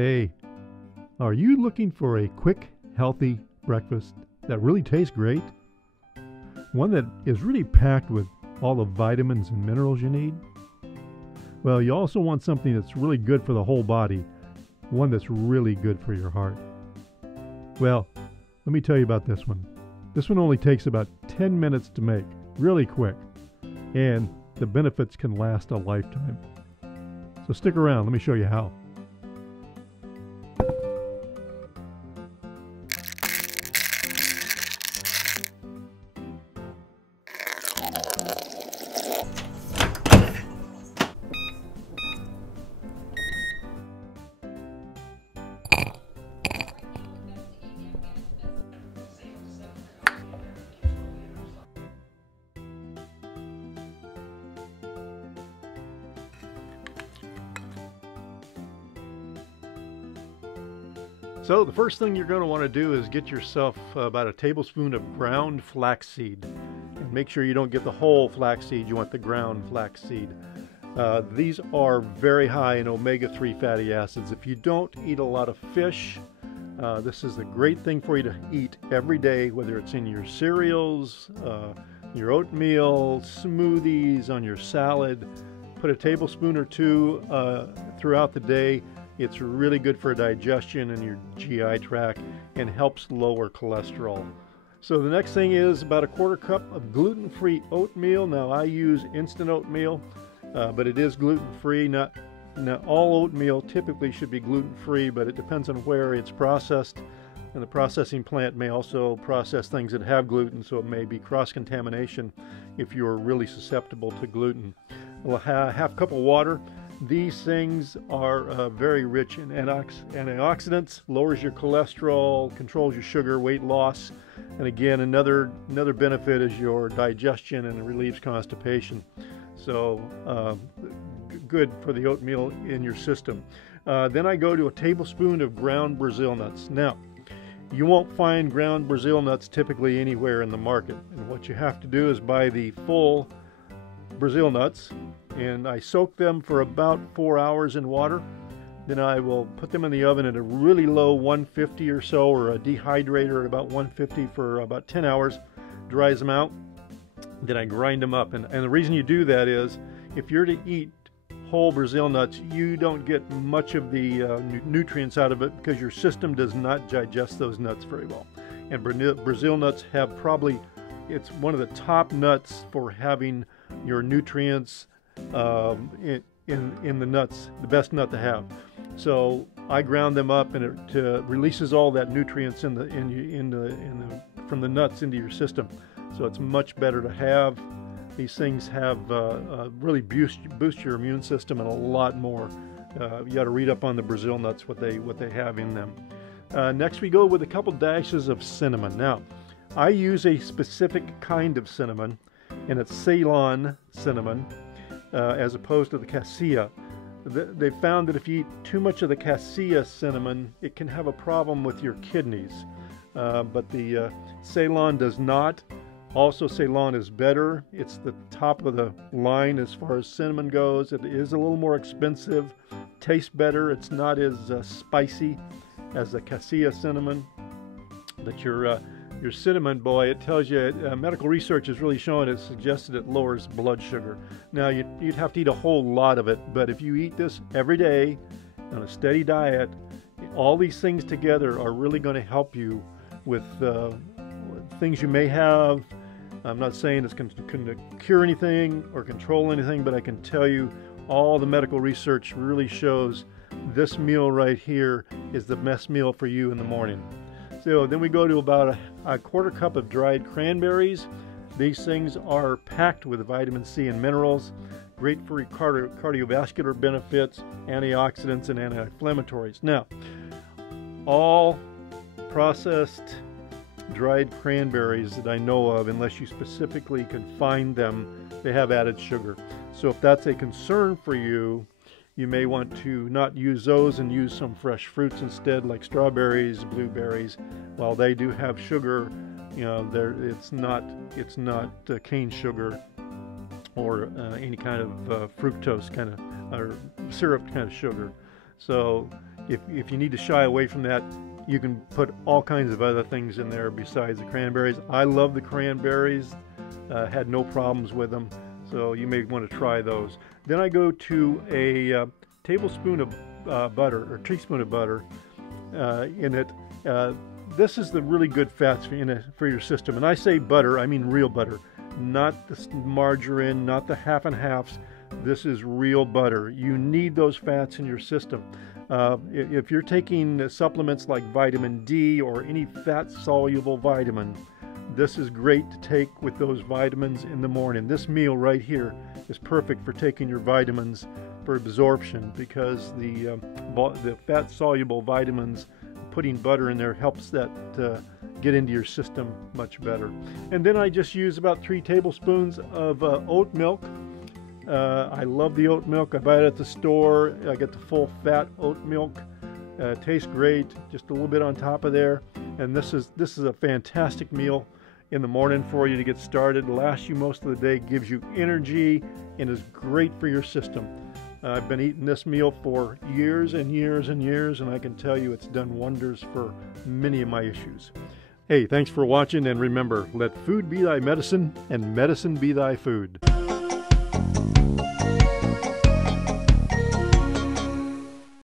Hey, are you looking for a quick, healthy breakfast that really tastes great? One that is really packed with all the vitamins and minerals you need? Well, you also want something that's really good for the whole body, one that's really good for your heart. Well, let me tell you about this one. This one only takes about 10 minutes to make, really quick, and the benefits can last a lifetime. So stick around, let me show you how. So the first thing you're going to want to do is get yourself about a tablespoon of ground flaxseed. And make sure you don't get the whole flaxseed, you want the ground flaxseed. These are very high in omega-3 fatty acids. If you don't eat a lot of fish, this is a great thing for you to eat every day, whether it's in your cereals, your oatmeal, smoothies, on your salad. Put a tablespoon or two throughout the day. It's really good for digestion and your GI tract and helps lower cholesterol. So the next thing is about a quarter cup of gluten-free oatmeal. Now I use instant oatmeal, but it is gluten-free. Not all oatmeal typically should be gluten-free, but it depends on where it's processed. And the processing plant may also process things that have gluten, so it may be cross-contamination if you're really susceptible to gluten. Well, half cup of water. These things are very rich in antioxidants, lowers your cholesterol, controls your sugar, weight loss, and again, another benefit is your digestion and it relieves constipation. So good for the oatmeal in your system. Then I go to a tablespoon of ground Brazil nuts. Now, you won't find ground Brazil nuts typically anywhere in the market, and what you have to do is buy the full Brazil nuts, and I soak them for about 4 hours in water. Then I will put them in the oven at a really low 150 or so, or a dehydrator at about 150 for about 10 hours, dries them out. Then I grind them up, and the reason you do that is if you're to eat whole Brazil nuts, you don't get much of the nutrients out of it because your system does not digest those nuts very well. And Brazil nuts have it's one of the top nuts for having your nutrients in the nuts, the best nut to have. So I ground them up, and it releases all that nutrients from the nuts into your system. So it's much better to have. These things have really boost your immune system and a lot more. You got to read up on the Brazil nuts, what they have in them. Next we go with a couple dashes of cinnamon. Now I use a specific kind of cinnamon, and it's Ceylon cinnamon, as opposed to the cassia. They found that if you eat too much of the cassia cinnamon, it can have a problem with your kidneys. But the Ceylon does not. Also, Ceylon is better. It's the top of the line as far as cinnamon goes. It is a little more expensive, tastes better. It's not as spicy as the cassia cinnamon. But your cinnamon, boy, it tells you, medical research has really shown it, suggested it lowers blood sugar. Now, you'd have to eat a whole lot of it, but if you eat this every day on a steady diet, all these things together are really going to help you with things you may have. I'm not saying it's going to cure anything or control anything, but I can tell you all the medical research really shows this meal right here is the best meal for you in the morning. So then we go to about a quarter cup of dried cranberries. These things are packed with vitamin C and minerals, great for cardiovascular benefits, antioxidants, and anti-inflammatories. Now, all processed dried cranberries that I know of, unless you specifically can find them, they have added sugar. So if that's a concern for you, you may want to not use those and use some fresh fruits instead, like strawberries, blueberries. While they do have sugar, you know, it's not cane sugar or any kind of fructose kind of or syrup kind of sugar. So If you need to shy away from that, you can put all kinds of other things in there besides the cranberries. I love the cranberries, had no problems with them, so you may want to try those. Then I go to a tablespoon of butter, or teaspoon of butter in it. This is the really good fats for your system. And I say butter, I mean real butter, not the margarine, not the half and halves. This is real butter. You need those fats in your system. If you're taking supplements like vitamin D or any fat-soluble vitamin, this is great to take with those vitamins in the morning. This meal right here is perfect for taking your vitamins for absorption, because the fat-soluble vitamins, putting butter in there helps that get into your system much better. And then I just use about 3 tablespoons of oat milk. I love the oat milk. I buy it at the store. I get the full fat oat milk. Tastes great. Just a little bit on top of there. And this is a fantastic meal in the morning for you to get started. Lasts you most of the day, gives you energy, and is great for your system. I've been eating this meal for years and years and years, and I can tell you it's done wonders for many of my issues. Hey, thanks for watching, and remember, let food be thy medicine, and medicine be thy food.